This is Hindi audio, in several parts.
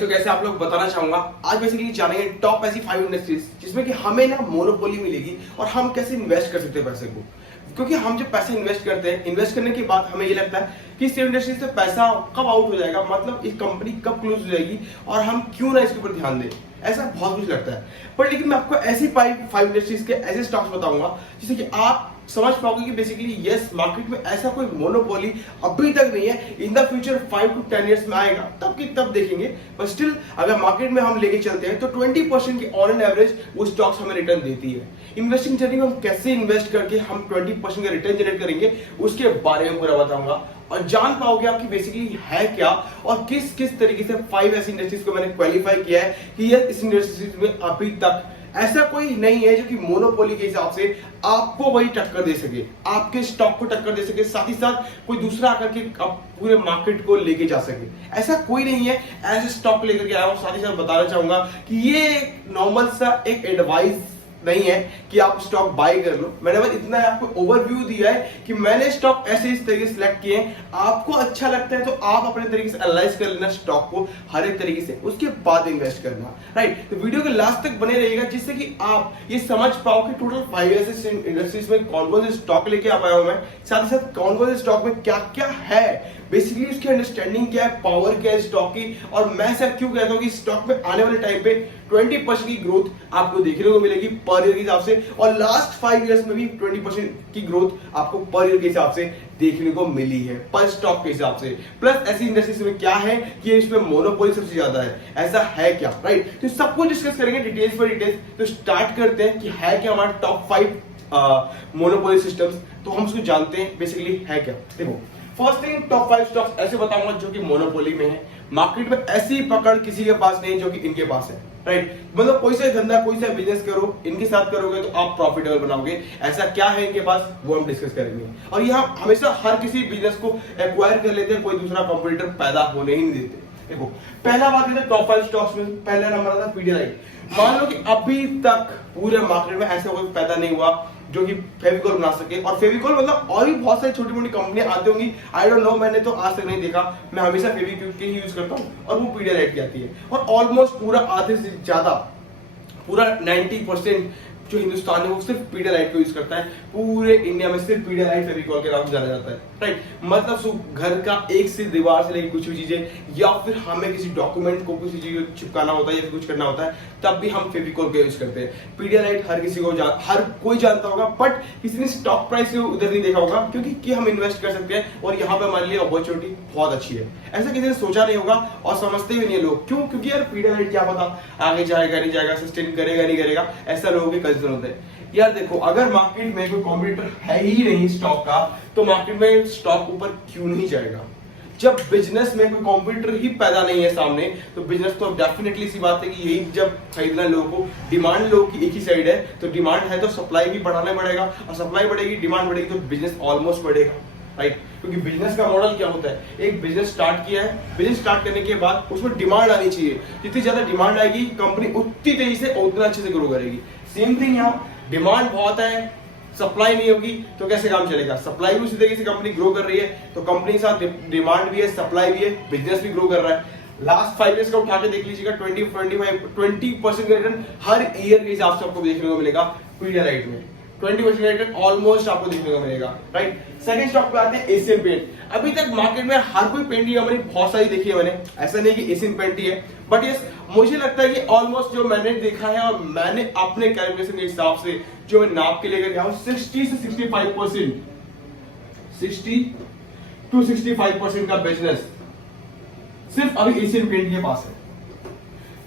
तो कैसे आप लोग बताना चाहूंगा आज बेसिकली जानेंगे टॉप ऐसी 5 इंडस्ट्रीज जिसमें कि हमें ना मोनोपोली मिलेगी और हम कैसे इन्वेस्ट कर सकते हैं पैसे को। क्योंकि हम जब पैसे इन्वेस्ट करते हैं, इन्वेस्ट करने के बाद हमें ये लगता है कि इस इंडस्ट्री से पैसा कब आउट हो जाएगा, मतलब इस कंपनी कब क्लोज हो जाएगी और हम क्यों ना इसके ऊपर ध्यान दें। ऐसा बहुत कुछ लगता है, पर लेकिन मैं आपको ऐसी 5 इंडस्ट्रीज के ऐसे स्टॉक्स बताऊंगा जिससे कि आप समझ पाओगे कि बेसिकली यस मार्केट में ऐसा कोई मोनोपोली अभी तक नहीं है। In the future 5 to 10 years में आएगा, तब की तब देखेंगे। पर स्टिल अगर मार्केट में हम लेके चलते हैं तो 20% की ऑन एन एवरेज वो स्टॉक्स हमें रिटर्न देती है। इन्वेस्टिंग जर्नी में हम कैसे इन्वेस्ट करके हम 20% का रिटर्न जनरेट करेंगे उसके बारे में पूरा बताऊंगा और जान पाओगे आपकी बेसिकली है क्या और किस किस तरीके से 5 ऐसी इंडस्ट्रीज को मैंने क्वालिफाई किया है कि ये इस इंडस्ट्रीज में अभी तक ऐसा कोई नहीं है जो कि मोनोपोली के हिसाब से आपको वही टक्कर दे सके, आपके स्टॉक को टक्कर दे सके, साथ ही साथ कोई दूसरा आकर के पूरे मार्केट को लेके जा सके। ऐसा कोई नहीं है। ऐसे स्टॉक लेकर के आया हूं, साथ ही साथ बताना चाहूंगा कि ये नॉर्मल सा एक एडवाइस नहीं है कि आप स्टॉक बाय कर लो। मैंने बस इतना आपको ओवरव्यू दिया है कि मैंने स्टॉक ऐसे इस तरीके से सिलेक्ट किए हैं। आपको अच्छा लगता है तो आप अपने तरीके से एनालाइज कर लेना स्टॉक को हर एक तरीके से, उसके बाद इन्वेस्ट करना। राइट, तो वीडियो के लास्ट तक बने रहिएगा जिससे कि आप ये समझ पाओ कि टोटल 5 ऐसे इंडस्ट्रीज में कौन कौन से स्टॉक लेके आ पाया हूं मैं, साथ ही साथ कौन कौन से स्टॉक में क्या क्या है, बेसिकली उसकी अंडरस्टैंडिंग क्या है, पावर क्या है स्टॉक की, और मैं ऐसा क्यों कहता हूं कि स्टॉक में आने वाले टाइम पे 20% की ग्रोथ आपको देखने को मिलेगी पर ईयर के हिसाब से, और लास्ट 5 इयर्स में भी 20% की ग्रोथ आपको पर ईयर के हिसाब से देखने को मिली है, पर स्टॉक के हिसाब से। प्लस ऐसी इंडस्ट्रीज में क्या है कि इसमें मोनोपोली सबसे ज्यादा है, ऐसा है क्या, राइट। तो सब कुछ डिस्कस करेंगे डिटेल्स पर डिटेल्स। तो स्टार्ट करते हैं कि है क्या हमारा टॉप 5 मोनोपोली सिस्टम्स, तो हम उसको जानते हैं बेसिकली है क्या। देखो, फर्स्ट थिंग टॉप 5 स्टॉक्स ऐसे बताऊंगा जो कि मोनोपोली में है। मार्केट में ऐसी पकड़ किसी के पास नहीं जो कि इनके पास है, राइट। मतलब कोई सा धंधा कोई सा बिजनेस करो, इनके साथ करोगे तो आप प्रॉफिटेबल बनाओगे। ऐसा क्या है इनके पास वो हम डिस्कस करेंगे। और ये हम हमेशा हर किसी बिजनेस को एक्वायर कर लेते हैं, कोई दूसरा कंपटीटर पैदा होने ही नहीं देते। देखो, पहला बात है टॉप 5 स्टॉक्स में पहला नंबर आता है पीडियालाइट। मान लो कि अभी तक पूरे मार्केट में ऐसा कोई पैदा नहीं हुआ जो कि फेविकॉल बना सके, और फेविकॉल मतलब और भी बहुत सारी छोटी मोटी कंपनियां आती होंगी, आई डोंट नो, मैंने तो आज तक नहीं देखा। मैं हमेशा फेविक्विक की यूज करता हूं और वो पीडियालाइट की आती है। और ऑलमोस्ट पूरा आधे से ज्यादा पूरा 90% जो हिंदुस्तान है वो सिर्फ पीडियालाइट को यूज करता है। पूरे इंडिया में सिर्फ पीडियालाइट फेविकॉल के नाम से जाना जाता है, राइट। मतलब घर का एक से दीवार से लेकर कुछ भी चीजें, या फिर हमें किसी डॉक्यूमेंट को किसी चीज को चिपकाना होता है या फिर कुछ करना होता है, तब भी हम फेविकॉल का यूज करते हैं। पीडियालाइट हर किसी को हर कोई जानता होगा, बट किसी ने स्टॉक प्राइस उधर नहीं देखा होगा क्योंकि हम इन्वेस्ट कर सकते हैं और यहाँ पे हमारे लिए अपॉर्चुनिटी बहुत अच्छी है। ऐसा किसी ने सोचा नहीं होगा और समझते भी नहीं है लोग। क्यों? क्योंकि यार पीडियालाइट क्या पता आगे जाएगा नहीं जाएगा, सस्टेन करेगा नहीं करेगा, ऐसा लोगों के कंसर्न होता है। यार देखो, अगर मार्केट में कोई कॉम्पिटिटर है ही नहीं स्टॉक का, तो मार्केट में स्टॉक ऊपर क्यों नहीं जाएगा। जब बिजनेस में कोई कॉम्पिटिटर ही पैदा नहीं है सामने, तो बिजनेस तो डेफिनेटली सी बात है कि यही जब खरीदना लोगों को, डिमांड लोगों की एक ही साइड है, तो डिमांड है तो सप्लाई भी बढ़ाना पड़ेगा, और सप्लाई बढ़ेगी डिमांड बढ़ेगी तो बिजनेस ऑलमोस्ट बढ़ेगा, राइट। क्योंकि बिजनेस का मॉडल क्या होता है, एक बिजनेस स्टार्ट किया है, बिजनेस स्टार्ट करने के बाद उसमें डिमांड आनी चाहिए। जितनी ज्यादा डिमांड आएगी कंपनी उतनी तेजी से उतना अच्छे से ग्रो करेगी। सेम थिंग यहाँ, डिमांड बहुत है सप्लाई नहीं होगी तो कैसे काम चलेगा। सप्लाई भी उसी तरीके से कंपनी ग्रो कर रही है, तो कंपनी के साथ डिमांड भी है, सप्लाई भी है, बिजनेस भी ग्रो कर रहा है। लास्ट 5 इयर्स का उठा के देख लीजिएगा, 20% का रिटर्न हर ईयर के हिसाब से आपको देखने को मिलेगा पीडियालाइट में। 20% रिटर्न ऑलमोस्ट आपको देखने को मिलेगा, राइट। सेकंड स्टॉक पे आते हैं एशियन पेंट। अभी तक मार्केट में हर कोई पेंट की कंपनी बहुत सारी देखी है मैंने, ऐसा नहीं कि एशियन पेंट ही है, बट यस मुझे लगता है कि ऑलमोस्ट जो मैंने देखा है और मैंने अपने कैलकुलेशन के हिसाब से जो मैं नाप के लेकर गया हूं, 60 से 65%, 60 to 65% का बिजनेस सिर्फ अभी एशियन पेंट के पास है।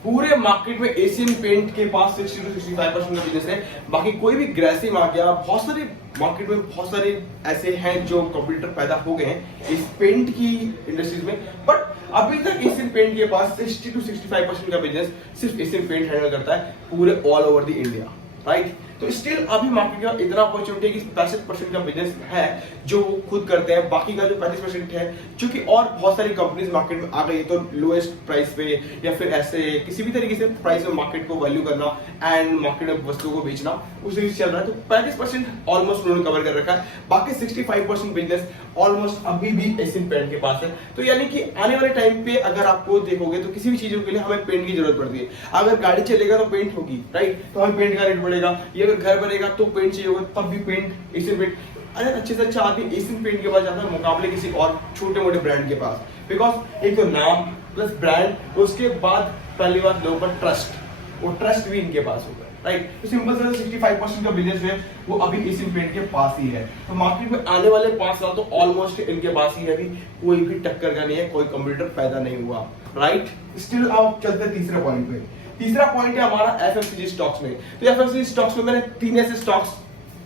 पूरे मार्केट में एशियन पेंट के पास 60 to 65% का बिजनेस है। बाकी कोई भी ग्रेसिम आ गया, बहुत सारे मार्केट में बहुत सारे ऐसे हैं जो कंप्यूटर पैदा हो गए हैं इस पेंट की इंडस्ट्रीज में, बट अभी तक एशियन पेंट के पास 60 to 65% का बिजनेस सिर्फ एशियन पेंट हैंडल करता है पूरे all over the India, right. तो स्टिल अभी मार्केट का इतना अपॉर्चुनिटी है कि 65% का बिजनेस है जो वो खुद करते हैं, बाकी का जो 35% है क्योंकि और बहुत सारी कंपनीज मार्केट में आ गई है, तो लोएस्ट प्राइस पे या फिर ऐसे किसी भी तरीके से प्राइस में मार्केट को वैल्यू करना एंड मार्केट में वस्तुओं को बेचना उस तरीके से चल रहा है। तो 35% ऑलमोस्ट उन्होंने कवर कर रखा है, बाकी 65% बिजनेस ऑलमोस्ट अभी भी एशियन पेंट के पास है। तो यानी कि आने वाले टाइम पे अगर आपको देखोगे तो किसी भी चीजों के लिए हमें पेंट की जरूरत पड़ती है। अगर गाड़ी चलेगा तो पेंट होगी, राइट, तो हमें पेंट का रेट बढ़ेगा। ये अगर घर बनेगा तो पेंट चाहिए होगा, तब भी पेंट, एशियन पेंट। अरे अच्छे से अच्छा आदमी एशियन पेंट के पास जाता है मुकाबले किसी और छोटे मोटे ब्रांड के पास, बिकॉज एक तो नाम प्लस ब्रांड, उसके बाद पहली बात लोगों का ट्रस्ट, वो ट्रस्ट भी इनके पास होगा, राइट। तो सिंपल से 65% का बिजनेस है वो अभी एशियन पेंट के पास ही है। तो मार्केट में आने वाले 5 साल तो ऑलमोस्ट इनके पास ही है, अभी कोई भी टक्कर का नहीं है, कोई कंप्यूटर पैदा नहीं हुआ, राइट। स्टिल आप चलते हैं तीसरे पॉइंट पे। तीसरा पॉइंट है हमारा एफएमसीजी स्टॉक्स में। तो एफएमसीजी स्टॉक्स में मैंने 3 ऐसे स्टॉक्स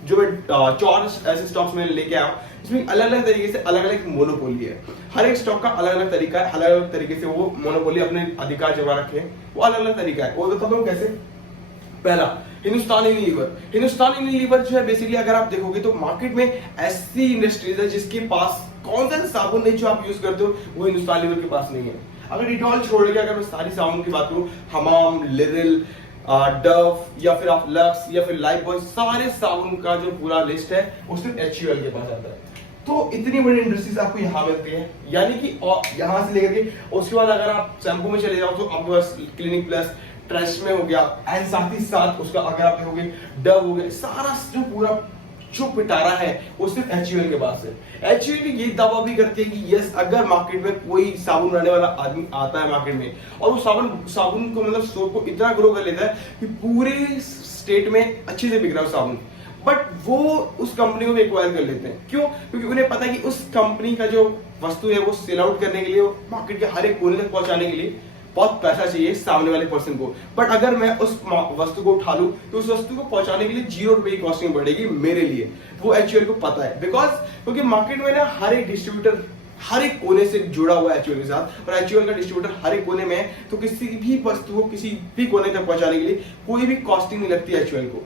जो मैं 4 ऐसे स्टॉक्स में लेके आया हूं, इसमें अलग अलग तरीके से अलग अलग मोनोपोली है। हर एक स्टॉक का अलग अलग तरीका है, अलग अलग तरीके से वो मोनोपोली अपने अधिकार जमा रखे हैं, वो अलग अलग तरीका है। वो बताता हूं कैसे। पहला हिंदुस्तान यूनिलीवर। हिंदुस्तान यूनिलीवर जो है बेसिकली अगर आप देखोगे तो मार्केट में ऐसी इंडस्ट्रीज है जिसके पास कौन सा साबुन नहीं जो आप यूज करते हो वो हिंदुस्तान यूनिलीवर के पास नहीं है। अगर डिटॉल छोड़ के अगर मैं सारी साबुन की बात करूं, हमाम, लिरिल, डव या फिर आप लक्स या फिर लाइफबॉय, सारे साबुन का जो पूरा लिस्ट है वो सिर्फ HUL के पास आता है। तो इतनी बड़ी इंडस्ट्रीज आपको यहाँ मिलती है, यानी कि यहाँ से लेकर के उसके बाद अगर आप शैम्पू में चले जाओ तो आपके पास क्लिनिक प्लस, ट्रेस्मे हो गया, एंड साथ ही साथ उसका अगर आप देखोगे डव हो गया, सारा जो पूरा जो पिटारा है वो सिर्फ HUL के पास है। HUL ये दावा भी करती है कि यस, अगर मार्केट में कोई साबुन बनाने वाला आदमी आता है मार्केट में और वो साबुन को मतलब स्टोर को इतना ग्रो कर लेता है कि पूरे स्टेट में अच्छे से बिक रहा है साबुन, बट वो उस कंपनी को भी एक्वायर कर लेते हैं। क्यों? क्योंकि उन्हें पता है कि उस कंपनी का जो वस्तु है वो सेल आउट करने के लिए, मार्केट के हर एक कोने तक पहुंचाने के लिए बहुत पैसा चाहिए सामने वाले पर्सन को। बट अगर मैं उस वस्तु को उठा लूं तो उस वस्तु को पहुंचाने के लिए 0 रुपए की कॉस्टिंग बढ़ेगी मेरे लिए। वो HUL को पता है, बिकॉज क्योंकि मार्केट में ना हर एक डिस्ट्रीब्यूटर हर एक कोने से जुड़ा हुआ है HUL के साथ, और HUL का डिस्ट्रीब्यूटर हर एक कोने में है, तो किसी भी वस्तु को किसी भी कोने तक पहुंचाने के लिए कोई भी कॉस्टिंग नहीं लगती HUL को।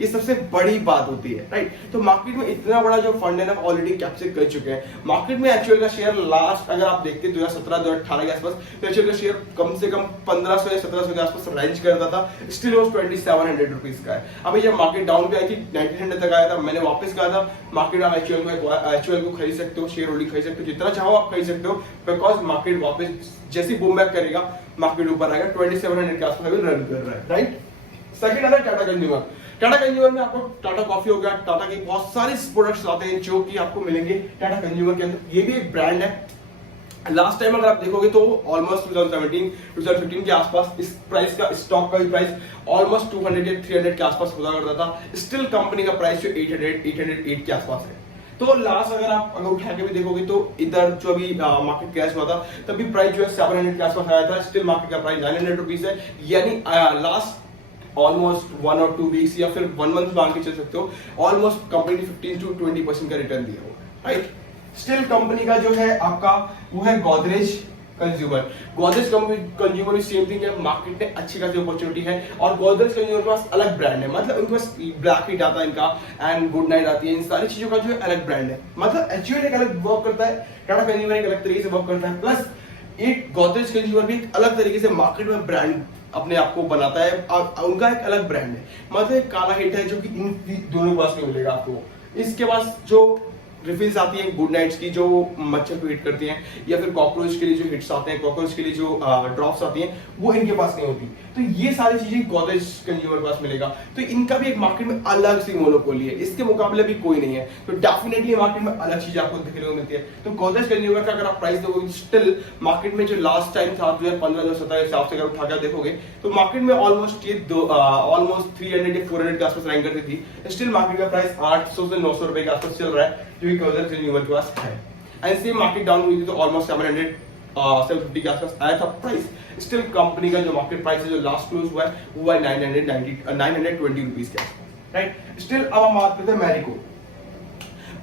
ये सबसे बड़ी बात होती है, राइट। तो मार्केट में इतना बड़ा जो फंड है ना ऑलरेडी कैप्चर कर चुके हैं। मार्केट में HUL का शेयर लास्ट अगर आप देखते हैं 2017-2018 के आसपास, तो HUL का शेयर कम से कम 1500 या 1700 के आसपास रेंज करता था। स्टिल वो 2700 रुपीज का है। अभी जब मार्केट डाउन पे आई थी 1900 तक आया था, मैंने वापस कहा था मार्केट आप HUL को खरीद सकते हो, शेयर होल्डिंग खरीद सकते हो, जितना चाहो आप खरीद सकते हो, बिकॉज मार्केट वापस जैसे बूम बैक करेगा मार्केट ऊपर आएगा। 2700 के आसपास अभी रन कर रहा है, राइट। सेकंड आता है टाटा कंज्यूमर। टाटा कंज्यूमर में आपको टाटा कॉफी हो गया, टाटा के बहुत सारे प्रोडक्ट्स आते हैं जो कि आपको मिलेंगे टाटा कंज्यूमर के अंदर। ये भी एक ब्रांड है। लास्ट टाइम अगर आप देखोगे तो ऑलमोस्ट 2017-2015 के आसपास इस प्राइस का, स्टॉक का भी प्राइस ऑलमोस्ट 200 या 300 के आसपास हुआ करता था। स्टिल कंपनी का प्राइस जो 808 के आसपास है। तो लास्ट अगर उठा के भी देखोगे तो इधर जो अभी मार्केट क्रैश हुआ था तभी प्राइस जो है 700 के आसपास आया था। स्टिल मार्केट का प्राइस 900 रुपीज है, यानी लास्ट ऑलमोस्ट 1 और 2 वीक्स या फिर 1 मंथ मान के चल सकते हो, ऑलमोस्ट कंपनी ने 15 to 20% का रिटर्न दिया हुआ, राइट। स्टिल कंपनी का जो है आपका वो है गोदरेज कंज्यूमर। गोदरेज कंज्यूमर भी सेम थिंग है, मार्केट में अच्छी खासी अपॉर्चुनिटी है, और गोदरेज कंज्यूमर के पास अलग ब्रांड है, मतलब उनके पास ब्लैक हीट आता है इनका, एंड गुड नाइट आती है, इन सारी चीजों का जो है अलग ब्रांड है। मतलब HUL एक अलग वर्क करता है, टाटा कंज्यूमर एक अलग तरीके से वर्क करता है, प्लस एक गोदरेज कंज्यूमर भी एक अलग तरीके से मार्केट में ब्रांड अपने आप को बनाता है, और उनका एक अलग ब्रांड है। मतलब एक काला हिट है जो कि इन दोनों के पास नहीं मिलेगा आपको। इसके पास जो रिफिल्स आती हैं गुड नाइट्स की जो मच्छर को हिट करती हैं, या फिर कॉकरोच के लिए जो हिट्स आते हैं, कॉकरोच के लिए जो ड्रॉप्स आती हैं, वो इनके पास नहीं होती। तो ये सारी चीजें गोदरेज कंज्यूमर के पास मिलेगा। तो इनका भी एक मार्केट में अलग सी मोनोपोली है, इसके मुकाबले भी कोई नहीं है। तो डेफिनेटली मार्केट में अलग चीज आपको देखने को मिलती है। तो गोदरेज कंज्यूमर का अगर आप प्राइस देखोगे, स्टिल मार्केट में जो लास्ट टाइम था 2015-2017 के हिसाब से अगर उठाकर देखोगे तो मार्केट में ऑलमोस्ट ये ऑलमोस्ट 300 या 400 के आसपास रैंक करती थी। स्टिल मार्केट का प्राइस 800 से 900 रुपए के आसपास चल रहा है, जो गोदरेज कंज्यूमर के पास है। एंड सेम मार्केट डाउन हुई थी तो ऑलमोस्ट 750 के आसपास आया था प्राइस। स्टिल कंपनी का जो मार्केट प्राइस है जो लास्ट क्लोज हुआ है वो है 920 रुपीज के आसपास, राइट। स्टिल अब हम बात करते हैं मैरिको।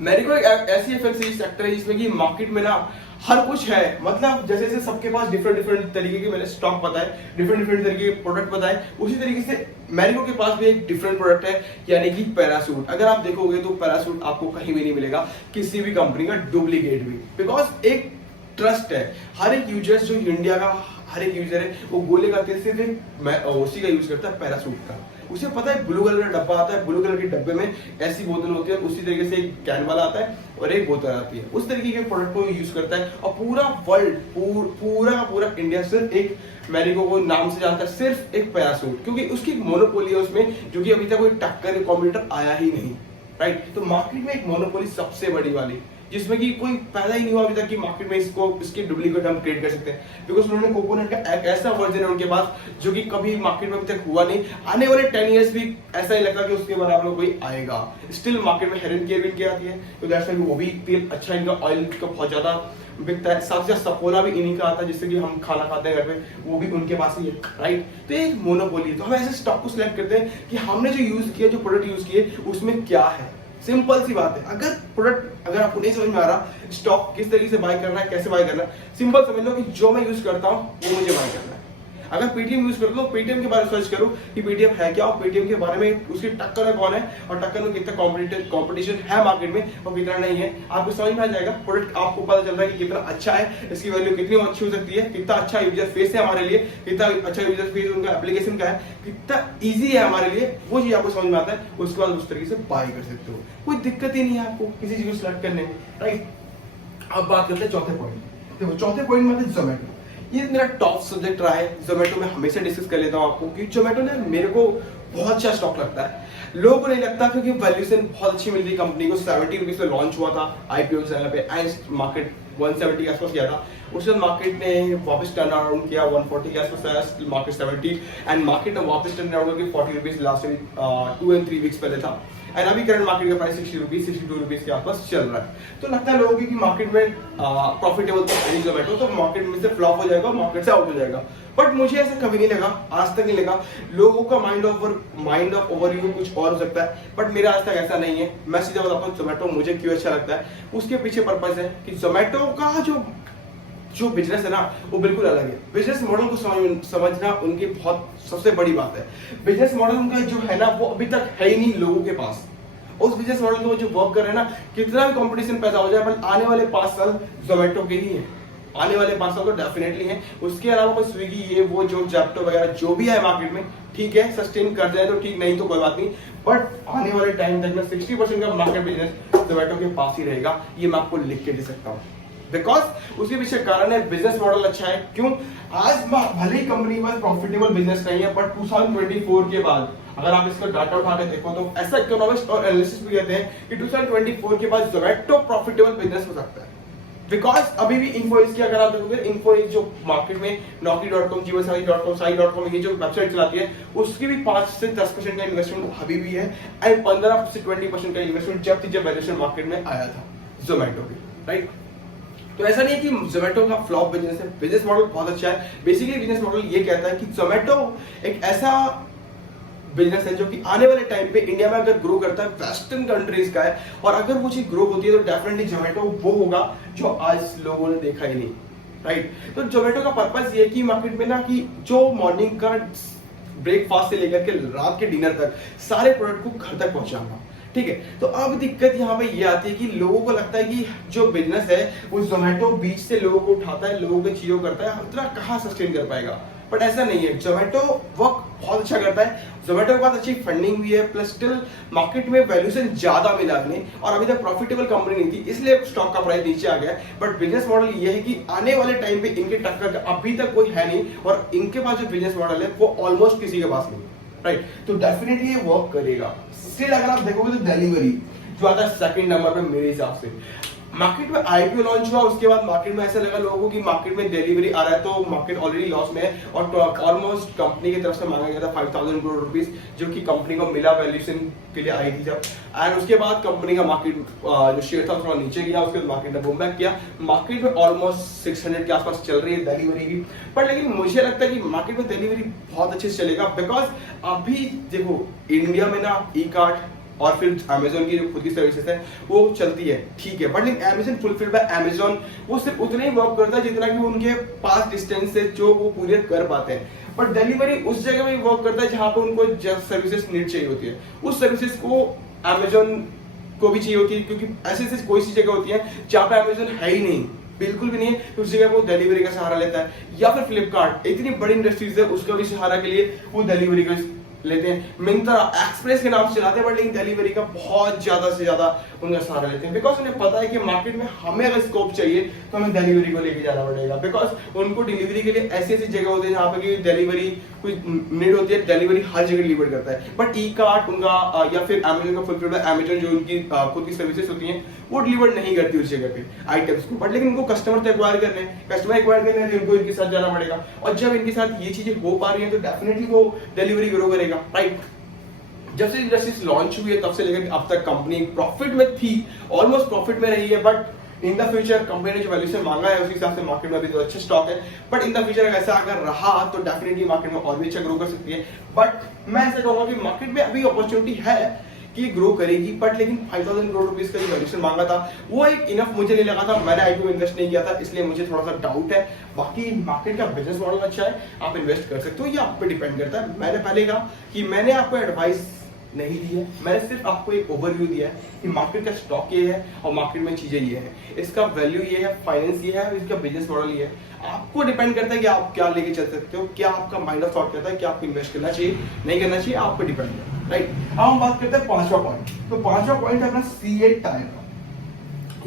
मैरिको एक ऐसी एफएमसीजी सेक्टर है जिसमें कि मार्केट में ना हर कुछ है, मतलब जैसे जैसे सबके पास डिफरेंट डिफरेंट तरीके के मैंने स्टॉक पता है, डिफरेंट डिफरेंट तरीके के प्रोडक्ट पता है, उसी तरीके से मैरिको के पास भी एक डिफरेंट प्रोडक्ट है, यानी कि पैरासूट। अगर आप देखोगे तो पैरासूट आपको कहीं भी नहीं मिलेगा, किसी भी कंपनी का डुप्लीकेट भी, बिकॉज एक ट्रस्ट है। हर एक यूजर्स जो इंडिया का हर एक यूजर है वो गोले का तेल सिर्फ उसी का यूज करता है, पैरासूट का। उसे पता है ब्लू कलर का डब्बा आता है, ब्लू कलर के डब्बे में ऐसी बोतल होती है, उसी तरीके से एक कैन वाला आता है और एक बोतल आती है, उस तरीके के प्रोडक्ट को यूज करता है। और पूरा वर्ल्ड पूरा इंडिया सिर्फ एक मैरिको को नाम से जानता है, सिर्फ एक पैरासूट, क्योंकि उसकी मोनोपोली है उसमें, जो कि अभी तक कोई टक्कर कॉम्पिटिटर आया ही नहीं, राइट। तो मार्केट में एक मोनोपोली सबसे बड़ी वाली, जिसमें कि कोई पैदा ही नहीं हुआ अभी तक कि मार्केट में इसके डुप्लीकेट हम क्रिएट कर सकते हैं, बिकॉज उन्होंने कोकोनट का एक ऐसा वर्जन है उनके पास जो कि कभी मार्केट में अभी तक हुआ नहीं, आने वाले 10 इयर्स भी ऐसा ही लगता है कि उसके बराबर में कोई आएगा। स्टिल मार्केट में हेरन केयर भी आती है, तो दैट्स व्हाई वो भी तेल अच्छा, इनका ऑयल का बहुत ज्यादा बिकता है। साथ ही सफोला भी इन्हीं का आता है, जिससे कि हम खाना खाते हैं घर पे, वो भी उनके पास ही है, राइट। तो ये मोनोपोली है, तो हम ऐसे स्टॉक को सिलेक्ट करते हैं कि हमने जो यूज किया, जो प्रोडक्ट यूज किए उसमें क्या है। सिंपल सी बात है, अगर आपको नहीं समझ में आ रहा स्टॉक किस तरीके से बाय करना है, कैसे बाय करना है, सिंपल समझ लो कि जो मैं यूज करता हूँ वो मुझे बाय करना है। अगर पेटीएम यूज करता हूँ, पेटीएम के बारे में सर्च करो कि पेटीएम है क्या, और पेटीएम के बारे में उसकी टक्कर में कौन है, और टक्कर में कितना कॉम्पिटिशन है मार्केट में और कितना नहीं है, आपको समझ में आ जाएगा। प्रोडक्ट आपको पता चल रहा है कि कितना अच्छा है, इसकी वैल्यू कितनी अच्छी हो सकती है, कितना अच्छा यूजर फेस है हमारे लिए, कितना अच्छा यूजर फेस उनका एप्लीकेशन का है, कितना ईजी है हमारे लिए, वो चीज आपको समझ में आता है। उसके बाद उस तरीके से बाय कर सकते हो, कोई दिक्कत ही नहीं है आपको किसी चीज को सिलेक्ट करने में, राइट। अब बात करते हैं चौथे पॉइंट। देखो चौथे पॉइंट में आते हैं जोमेटो। ये मेरा टॉप सब्जेक्ट रहा है, जोमेटो में हमेशा डिस्कस कर लेता हूँ आपको कि जोमेटो ने मेरे को बहुत अच्छा स्टॉक लगता है, लोगों को नहीं लगता, क्योंकि वैल्यूएशन बहुत अच्छी मिलती है कंपनी को। 70 रुपीज पे लॉन्च हुआ था आईपीओ चैनल पे, एंड मार्केट 170 के आसपास गया था। उसके बाद मार्केट ने वापस टर्न अराउंड किया, 140 के आसपास आया, मार्केट 70, एंड मार्केट ने वापस टर्न अराउंड करके 40 रुपीज लास्ट 2 and 3 वीक्स पहले था, एंड अभी करंट मार्केट का प्राइस 60 रुपीज 62 रुपीज के आसपास चल रहा है। तो लगता है लोगों की कि मार्केट में प्रॉफिटेबल तो है जोमेटो, तो मार्केट में से फ्लॉप हो जाएगा, मार्केट से आउट हो जाएगा। बट मुझे ऐसा कभी नहीं लगा, आज तक नहीं लगा। लोगों का माइंड ऑफ ओवरव्यू कुछ और हो सकता है, बट मेरा आज तक ऐसा नहीं है। मैं सीधा बताता हूँ जोमेटो मुझे क्यों अच्छा लगता है। उसके पीछे पर्पस है कि जोमेटो का जो बिजनेस है ना, वो बिल्कुल अलग है। बिजनेस मॉडल को समझना उनकी बहुत सबसे बड़ी बात है। बिजनेस मॉडल उनका जो है ना, वो अभी तक है ही नहीं लोगों के पास। उस बिजनेस मॉडल को जो वर्क कर रहे हैं ना, कितना भी कंपटीशन पैदा हो जाए, पर आने वाले 5 साल जोमेटो के ही है, आने वाले 5 साल तो डेफिनेटली है। उसके अलावा कोई स्विगी, ये वो जो जैप्टो वगैरह जो भी है मार्केट में, ठीक है, सस्टेन कर जाए तो ठीक, नहीं तो कोई बात नहीं। बट आने वाले टाइम तक में 60% का मार्केट बिजनेस जोमेटो के पास ही रहेगा, ये मैं आपको लिख के दे सकता हूँ। बिकॉज उसके पीछे कारण है बिजनेस मॉडल अच्छा है। क्यों? आज भले ही कंपनी के पास प्रॉफिटेबल बिजनेस नहीं है, बट 2024 के बाद अगर आप इसका डाटा उठा के देखो तो ऐसा इकोनॉमिस्ट और एनालिसिस्ट भी कहते हैं कि 2024 के बाद जोमेटो प्रॉफिटेबल बिजनेस हो सकता है। बिकॉज अभी भी इन्फोइस की अगर आप देखोगे, इन्फोइस जो मार्केट में Naukri.com, Jeevansathi.com, Sai.com ये जो वेबसाइट चलाती है, उसकी भी 5 से 10% का इन्वेस्टमेंट अभी भी है, एंड 15 से 20% का इन्वेस्टमेंट जब वैल्यूएशन मार्केट में आया था जोमेटो की, राइट। तो ऐसा नहीं है कि जोमेटो का फ्लॉप बिजनेस है, बिजनेस मॉडल बहुत अच्छा है। बेसिकली बिजनेस मॉडल ये कहता है कि जोमेटो एक ऐसा बिजनेस है जो कि आने वाले टाइम पे इंडिया में अगर ग्रो करता है, वेस्टर्न कंट्रीज का है, और अगर वो चीज ग्रो होती है तो डेफिनेटली जोमेटो वो होगा जो आज लोगों ने देखा ही नहीं, राइट। तो जोमेटो का पर्पस ये है कि मार्केट में ना, कि जो मॉर्निंग का ब्रेकफास्ट से लेकर के रात के डिनर तक सारे प्रोडक्ट को घर तक पहुंचाना, ठीक है। तो अब दिक्कत यहाँ पे ये आती है कि लोगों को लगता है कि जो बिजनेस है वो जोमेटो बीच से लोगों को उठाता है, लोगों की चीजों करता है, उतना कहाँ सस्टेन कर पाएगा। बट ऐसा नहीं है, जोमेटो वर्क बहुत अच्छा करता है, जोमेटो के पास अच्छी फंडिंग भी है, प्लस स्टिल मार्केट में वैल्यूएशन ज्यादा मिला है, और अभी तक प्रॉफिटेबल कंपनी नहीं थी, इसलिए स्टॉक का प्राइस नीचे आ गया। बट बिजनेस मॉडल ये है कि आने वाले टाइम पे इनके टक्कर अभी तक कोई है नहीं, और इनके पास जो बिजनेस मॉडल है वो ऑलमोस्ट किसी के पास नहीं, राइट। तो डेफिनेटली ये वर्क करेगा। स्टिल अगर आप देखोगे तो डिलीवरी जो आता है सेकंड नंबर पे मेरे हिसाब से। मार्केट में आईपीओ लॉन्च हुआ, उसके बाद मार्केट में ऐसा लगा लोगों को कि मार्केट में डिलीवरी आ रहा है, तो मार्केट ऑलरेडी लॉस में है, और ऑलमोस्ट कंपनी की तरफ से मांगा गया था 5000 करोड़ रुपीस, जो कि कंपनी को मिला वैल्यूएशन के लिए आई थी जब। एंड उसके बाद कंपनी का मार्केट जो शेयर था थोड़ा नीचे गया, उसके बाद मार्केट ने बूम बैक किया। मार्केट में ऑलमोस्ट 600 के आसपास चल रही है डिलीवरी की, पर लेकिन मुझे लगता है कि मार्केट में डिलीवरी बहुत अच्छे से चलेगा। बिकॉज अभी देखो इंडिया में ना ई कार्ट और फिर अमेजोन की जो खुद की सर्विसेज है वो चलती है, ठीक है, बट लेकिन अमेजोन फुलफिल्ड बाय अमेजोन वो सिर्फ उतना ही वर्क करता है जितना कि उनके पास डिस्टेंस से जो वो पूरे कर पाते हैं, बट डिलीवरी उस जगह में वर्क करता है जहां पे उनको जस्ट सर्विसेज नीड चाहिए होती है। उस सर्विसेज को अमेजोन को भी चाहिए होती है, क्योंकि ऐसी ऐसी कोई सी जगह होती है जहां पे अमेजोन है ही नहीं, बिल्कुल भी नहीं है, तो उस जगह वो डिलीवरी का सहारा लेता है। या फिर फ्लिपकार्ट, इतनी बड़ी इंडस्ट्रीज है, उसका भी सहारा के लिए वो डिलीवरी का लेते हैं। मिंत्रा, एक्सप्रेस के नाम से चलाते हैं, बट लेकिन डिलीवरी का बहुत ज्यादा से ज्यादा उनका सहारा लेते हैं, बिकॉज उन्हें पता है कि मार्केट में हमें अगर स्कोप चाहिए तो हमें डिलीवरी को लेके जाना पड़ेगा, बिकॉज उनको डिलीवरी के लिए ऐसी ऐसी जगह होती है जहाँ पे डिलीवरी कुछ नीड होती है, डिलीवरी हर जगह डिलीवर करता है, बट ई कार्ट उनका या फिर अमेजोन का फुलफिल्ड बाय अमेजोन जो उनकी खुद की सर्विसेज होती हैं वो डिलीवर नहीं करती उस जगह पे आइटम्स को, बट लेकिन उनको कस्टमर तो एक्वायर करने हैं, उनको इनके साथ जाना पड़ेगा, और जब इनके साथ ये चीजें हो पा रही हैं तो डेफिनेटली वो डिलीवरी ग्रो करेगा, राइट। जब से इंडस्ट्रीज लॉन्च हुई है तब से लेकर अब तक कंपनी प्रॉफिट में थी, ऑलमोस्ट प्रॉफिट में रही है, but in the future company ने जो वैल्यूएशन मांगा है उसी हिसाब से मार्केट में अभी तो अच्छा स्टॉक है, बट इन द फ्यूचर अगर ऐसा अगर रहा तो डेफिनेटली मार्केट में और भी अच्छा ग्रो कर सकती है। बट मैं ऐसा कहूंगा कि मार्केट में अभी अपॉर्चुनिटी है कि ग्रो करेगी, बट लेकिन 5000 करोड़ रुपीस का जो वैल्यूएशन मांगा था वो एक इनफ मुझे नहीं लगा था, मैंने आईपीओ में इन्वेस्ट नहीं किया था, इसलिए मुझे थोड़ा सा डाउट है। बाकी मार्केट का बिजनेस मॉडल अच्छा है, आप इन्वेस्ट कर सकते हो, ये आप पे डिपेंड करता है। मैंने पहले कहा कि मैंने आपको एडवाइस नहीं दी है, मैंने सिर्फ आपको एक ओवरव्यू दिया है कि मार्केट का स्टॉक ये है और मार्केट में चीजें ये है, इसका वैल्यू ये है, फाइनेंस ये है, इसका बिजनेस मॉडल ये है। आपको डिपेंड करता है कि आप क्या लेके चल सकते हो, क्या आपका माइंड ऑफ थॉट कहता है कि आपको इन्वेस्ट करना चाहिए नहीं करना चाहिए, आप पे डिपेंड है, राइट। अब हम बात करते हैं पांचवा पॉइंट। तो पांचवा पॉइंट है अपना C8 टायर का।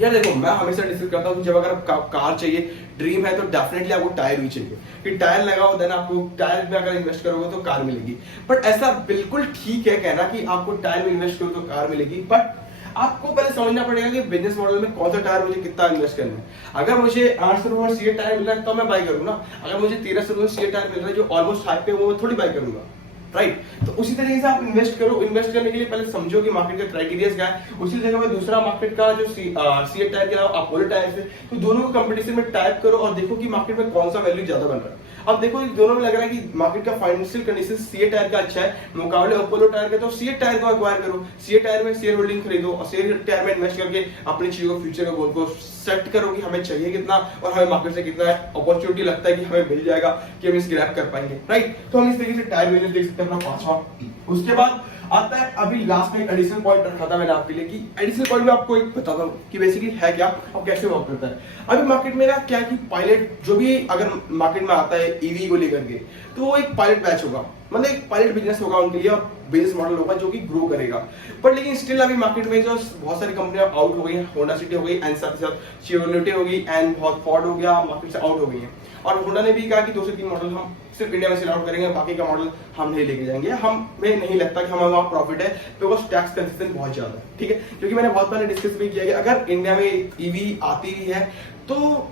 यार देखो, मैं हमेशा डिस्कस करता हूँ जब अगर कार चाहिए, ड्रीम है, तो डेफिनेटली आपको टायर भी चाहिए कि टायर लगाओ, देन आपको टायर में अगर इन्वेस्ट करोगे तो कार मिलेगी। बट ऐसा बिल्कुल ठीक है कहना कि आपको टायर में इन्वेस्ट करो तो कार मिलेगी, बट आपको पहले समझना पड़ेगा कि बिजनेस मॉडल में कौन सा टायर मुझे कितना इन्वेस्ट करना है। अगर मुझे 800 रुपये में C8 टायर मिल रहा है तो मैं बाय करूंगा, अगर मुझे 1300 रुपये में C8 टायर मिल रहा है जो ऑलमोस्ट हाई पे, वो मैं थोड़ी बाय करूंगा, राइट। तो उसी तरीके से आप इन्वेस्ट करो। इन्वेस्ट करने के लिए पहले समझो कि मार्केट का क्राइटेरिया क्या है। उसी जगह में दूसरा मार्केट का जो C8 टायर के अलावा अपोलो टायर है, तो दोनों को कंपटीशन में टाइप करो और देखो कि मार्केट में कौन सा वैल्यू ज्यादा बन रहा है। अब देखो दोनों में लग रहा है कि मार्केट का फाइनेंशियल कंडीशन C8 टायर का अच्छा है मुकाबले अपोलो टायर के, तो C8 टायर को एक्वायर करो, C8 टायर में शेयर होल्डिंग खरीदो और शेयर टायर में इन्वेस्ट करके अपनी चीजों को, फ्यूचर के गोल को सेट करो कि हमें चाहिए कितना और हमें मार्केट से कितना अपॉर्चुनिटी लगता है कि हमें मिल जाएगा कि हम इस ग्रैब कर पाएंगे, राइट। तो हम इस तरीके से टायर बिजनेस देख सकते हैं अपना पांचवा। उसके बाद आता है अभी लास्ट में एक एडिशनल पॉइंट रखा था मैंने आपके लिए कि एडिशनल पॉइंट में आपको एक बताता हूँ कि बेसिकली है क्या और कैसे वर्क करता है। अभी मार्केट में ना क्या कि पायलट जो भी अगर मार्केट में आता है ईवी को लेकर के, तो वो एक पायलट बैच होगा, मतलब एक पायलट बिजनेस होगा उनके लिए और बिजनेस मॉडल होगा जो कि ग्रो करेगा। बट लेकिन स्टिल अभी मार्केट में जो बहुत सारी कंपनियां आउट हो गई हैं, होंडा सिटी हो गई एंड साथ ही साथ शेवरलेट हो गई एंड बहुत फोर्ड हो गया, मार्केट से आउट हो गई है। और होंडा ने भी कहा कि 2 से 3 मॉडल हम सिर्फ इंडिया में सेल आउट करेंगे, बाकी का मॉडल हम नहीं लेके जाएंगे। हमें नहीं लगता कि हमें वहाँ प्रॉफिट है, बिकॉज टैक्स कंसेशन बहुत ज्यादा है, ठीक है। क्योंकि मैंने बहुत पहले डिस्कस भी किया कि अगर इंडिया में ईवी आती ही है तो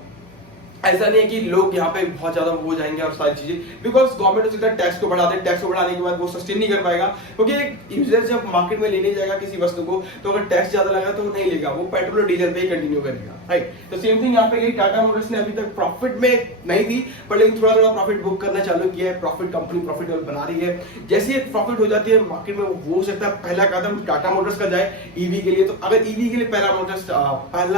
ऐसा नहीं है कि लोग यहाँ पे बहुत ज्यादा हो जाएंगे और सारी चीजें, बिकॉज गवर्नमेंट सीधा टैक्स को बढ़ा दे, टैक्स को बढ़ाने के बाद वो सस्टेन नहीं कर पाएगा, क्योंकि एक यूजर जब मार्केट में लेने जाएगा किसी वस्तु को तो अगर टैक्स ज्यादा लगा तो वो नहीं लेगा, वो पेट्रोल और डीजल पे ही कंटिन्यू करेगा, राइट। तो सेम थिंग यहाँ पे टाटा मोटर्स ने अभी तक प्रॉफिट में नहीं थी, पर लेकिन थोड़ा थोड़ा प्रॉफिट बुक करना चालू किया है, प्रॉफिट कंपनी प्रॉफिटेबल बना रही है। जैसे ही प्रॉफिट हो जाती है मार्केट में, वो हो सकता है पहला कदम टाटा मोटर्स का जाए ईवी के लिए। तो अगर ईवी के लिए पहला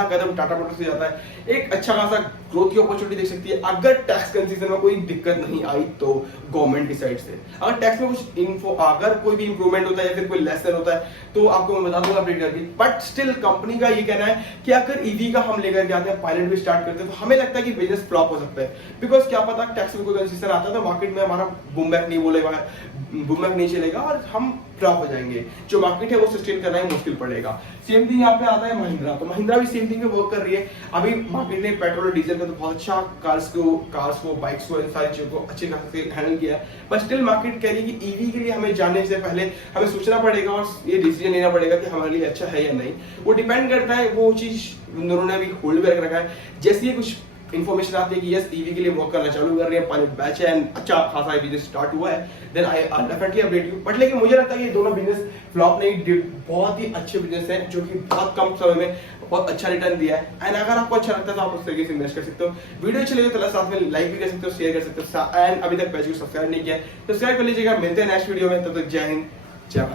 कदम टाटा मोटर्स से जाता है, एक अच्छा खासा ग्रोथ की अपॉर्चुनिटी देख सकती है अगर टैक्स कंसेशन में कोई दिक्कत नहीं आई तो गवर्नमेंट की साइड से। अगर टैक्स में कुछ अगर कोई भी इंप्रूवमेंट होता है या फिर कोई लेसन होता है तो आपको मैं बता दूंगा अपडेट करके। बट स्टिल कंपनी का ये कहना है कि अगर ईवी का हम लेकर के आते हैं, पायलट भी स्टार्ट करते हैं, तो हमें लगता है कि बिजनेस फ्लॉप हो सकता है, बिकॉज क्या पता टैक्स में कोई कंसेशन आता है तो मार्केट में हमारा बूम बैक नहीं बोलेगा, बूम बैक नहीं चलेगा और हम फ्लॉप हो जाएंगे, जो मार्केट है वो सस्टेन करना ही मुश्किल पड़ेगा। सेम थिंग यहाँ पे आता है महिंद्रा, तो महिंद्रा भी सेम थिंग पे वर्क कर रही है। अभी मार्केट ने पेट्रोल और डीजल का तो बहुत अच्छा कार्स को बाइक्स को इन सारी चीजों को अच्छे खासे हैंडल किया है, बट स्टिल मार्केट कह रही है कि ईवी के लिए हमें जाने से पहले हमें सोचना पड़ेगा और ये डिसीजन लेना पड़ेगा कि हमारे लिए अच्छा है या नहीं। वो डिपेंड करता है, वो चीज उन्होंने अभी होल्ड करके रखा है। जैसे ही कुछ इन्फॉर्मेशन आती है कि यस ईवी के लिए वर्क करना चालू कर रहे हैं, पायलट बैच है एंड अच्छा खासा बिजनेस स्टार्ट हुआ है, then I definitely update you. But लेकिन मुझे लगता है कि ये दोनों बिजनेस फ्लॉप नहीं, बहुत ही अच्छे बिजनेस हैं जो कि बहुत कम समय में बहुत अच्छा रिटर्न दिया है। एंड अगर आपको अच्छा लगता है तो आप उस तरीके से इन्वेस्ट कर सकते हो। वीडियो अच्छी लगे तो साथ में लाइक भी कर सकते हो, शेयर कर सकते हो, एंड अभी तक पेज को सब्सक्राइब नहीं किया तो सब्सक्राइब कर लीजिएगा। मिलते हैं नेक्स्ट वीडियो में, तब तक जय हिंद जय भारत।